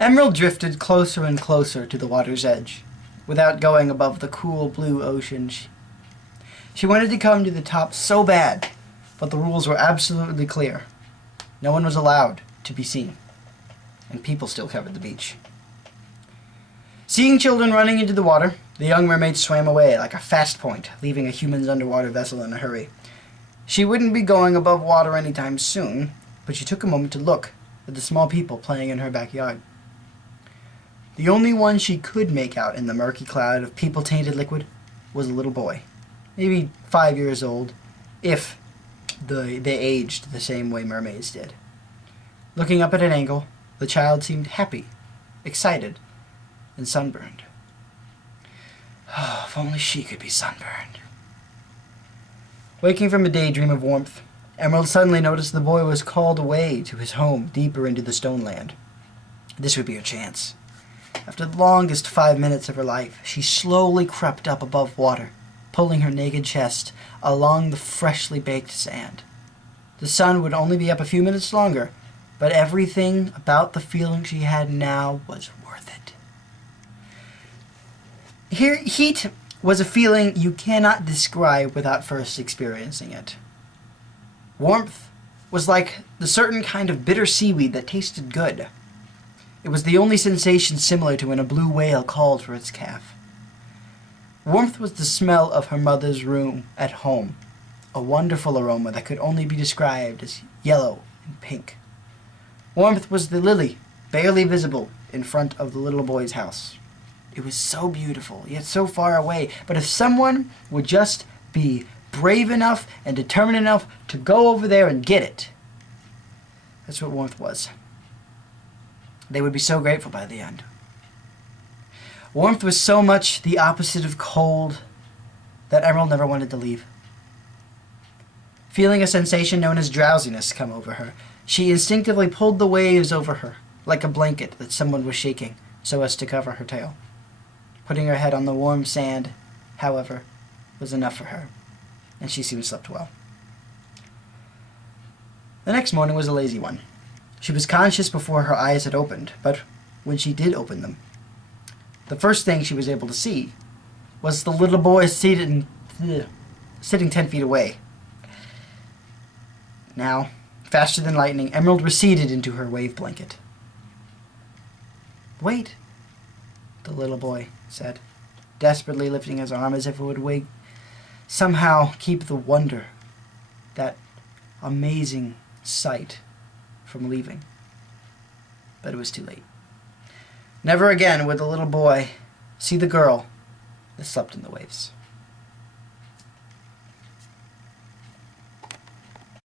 Emerald drifted closer and closer to the water's edge, without going above the cool blue ocean. She wanted to come to the top so bad, but the rules were absolutely clear. No one was allowed to be seen, and people still covered the beach. Seeing children running into the water, the young mermaid swam away like a fast point, leaving a human's underwater vessel in a hurry. She wouldn't be going above water anytime soon, but she took a moment to look at the small people playing in her backyard. The only one she could make out in the murky cloud of people-tainted liquid was a little boy, maybe 5 years old, if they aged the same way mermaids did. Looking up at an angle, the child seemed happy, excited, and sunburned. Oh, if only she could be sunburned. Waking from a daydream of warmth, Emerald suddenly noticed the boy was called away to his home deeper into the stone land. This would be her chance. After the longest 5 minutes of her life, she slowly crept up above water, pulling her naked chest along the freshly baked sand. The sun would only be up a few minutes longer, but everything about the feeling she had now was worth it. Heat was a feeling you cannot describe without first experiencing it. Warmth was like the certain kind of bitter seaweed that tasted good. It was the only sensation similar to when a blue whale called for its calf. Warmth was the smell of her mother's room at home, a wonderful aroma that could only be described as yellow and pink. Warmth was the lily, barely visible in front of the little boy's house. It was so beautiful, yet so far away, but if someone would just be brave enough and determined enough to go over there and get it, that's what warmth was. They would be so grateful by the end. Warmth was so much the opposite of cold that Emerald never wanted to leave. Feeling a sensation known as drowsiness come over her, she instinctively pulled the waves over her, like a blanket that someone was shaking so as to cover her tail. Putting her head on the warm sand, however, was enough for her, and she soon slept well. The next morning was a lazy one. She was conscious before her eyes had opened, but when she did open them, the first thing she was able to see was the little boy sitting 10 feet away. Now, faster than lightning, Emerald receded into her wave blanket. "Wait," the little boy said, desperately lifting his arm as if it would somehow keep the wonder, that amazing sight, from leaving. But it was too late. Never again would the little boy see the girl that slept in the waves.